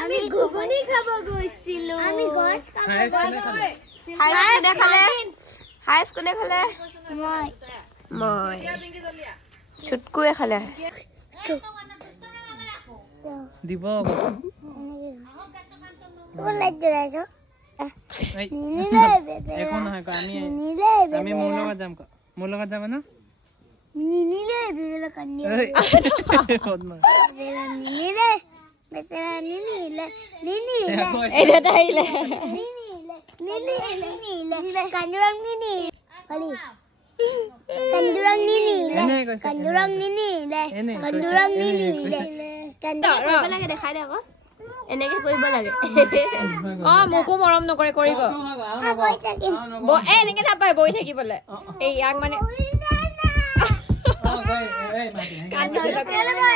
আমি ঘুগনি খাব গৈছিলো আমি গছ খাব হাইস কোনে খালে মই ছুটকুয়ে খালে দিব ওলাই যাইছো একো নহয় আমি মোৰ লগত যাম না নিনিলে বিজলা কান্নি নিনিলে বেচৰা নিনিলে এটা তাইলে নিনিলে কান্দুৰং নিনি হলি কান্দুৰং নিনিলে কান্দুৰং নিনিলে কৰিব লাগে দেখাই দে আকৌ এনেকে কৰিব লাগে মোকো মৰম নকৰে কৰিব এনেকে নাপায় বহি থাকিবলে এই ইয়াক মানে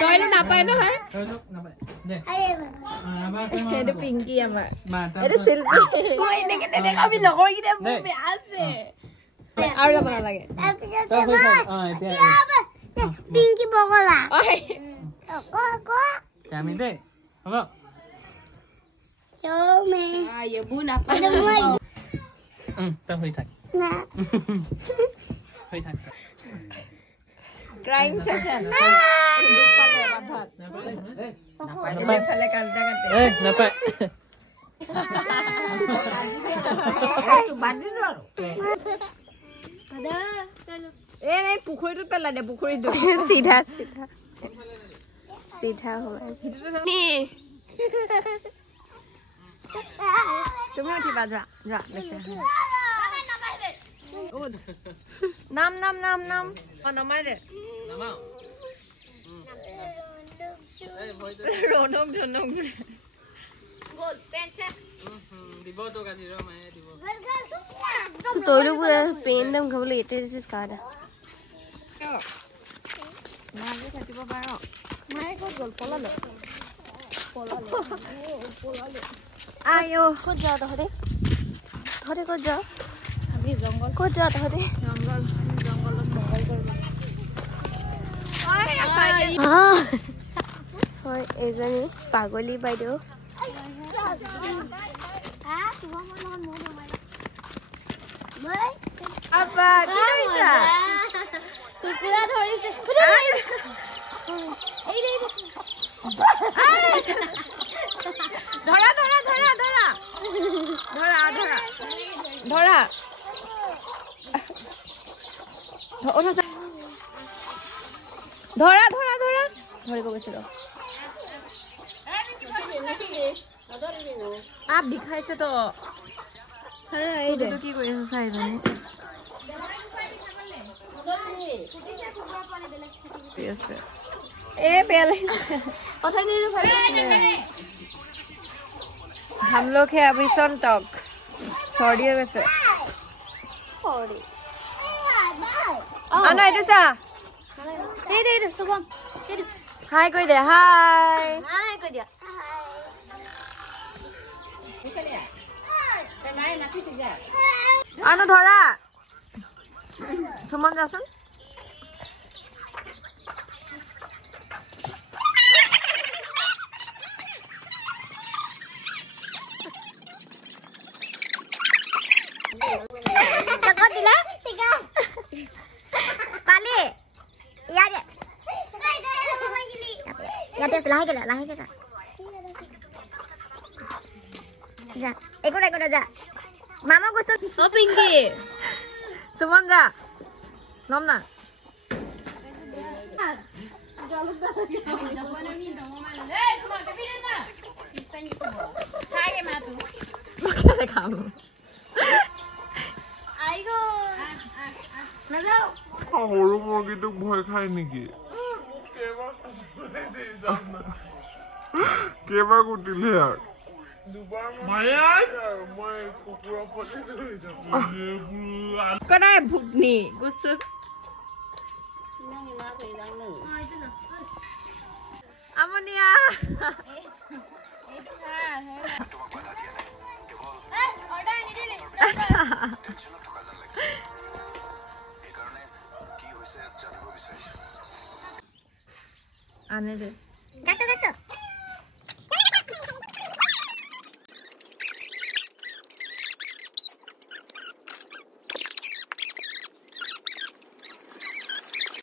তইলে নাপায় নহয় এইটো পিংকি আমাৰ এইটো শিল্পী এনেকে নেদেখাবি লগৰকেইটা মোৰ বেয়া আছে আৰু যাব নালাগে পিংকি বগলা যামি দে হ'ব চৌমে আইবু নাপায় তই হৈ থাক না হৈ থাক ক্রাইং সেশন দুখ পালে বাধাত ফালে কান্দা কান্দে নাপায় বান্ধি নো আৰু আদা চলো এই পুখুৰীটো পেলাই দে পুখুৰীটো সিধা সিধা সিধা হয় নি তুমি উঠিবা যা যা দেখে নাম নাম নাম নাম নমাই দে নামাও রনক জনক গোল পেনছে দিব তো গালি ৰ মায়ে দিব তোৰো পুৰা পেন দম খাবলৈ এতে দিছিস কাটা মাগে থাকিব পাৰ মায়ে ক'ত গল পলালে আয়ো ক'ত যাও তহঁতে ক'ত যাও আমি জঙ্গল ক'ত যাও তহঁতে জঙ্গলত মঙ্গল কৰিব হয় এজনী পাগলী বাইদেউ আপা কি কৰিছা কুকুৰা ধৰিছে ধৰা ধৰা ধৰা ধৰা ধৰা ধৰা ধৰা ধৰা ধৰা ধৰা ধৰিব গৈছিল আপ বিষাইছে তো কি কৰি আছে চাই জানি हम लोग है अभी सोनटक सर्दी हो गए आना इधर सा दे शुभम हाय कोई दे हाय कोई दिया आना धरा सुमन जासन मामा गुस्सा ओ पिंकी सुमन जा नम ना সৰু মুৰ্গীটোক ভয় খায় নেকি কেইবাৰ কুটিলে আৰু কনাই ভুটনি গুছু আমনিয়া আনে দে কাটো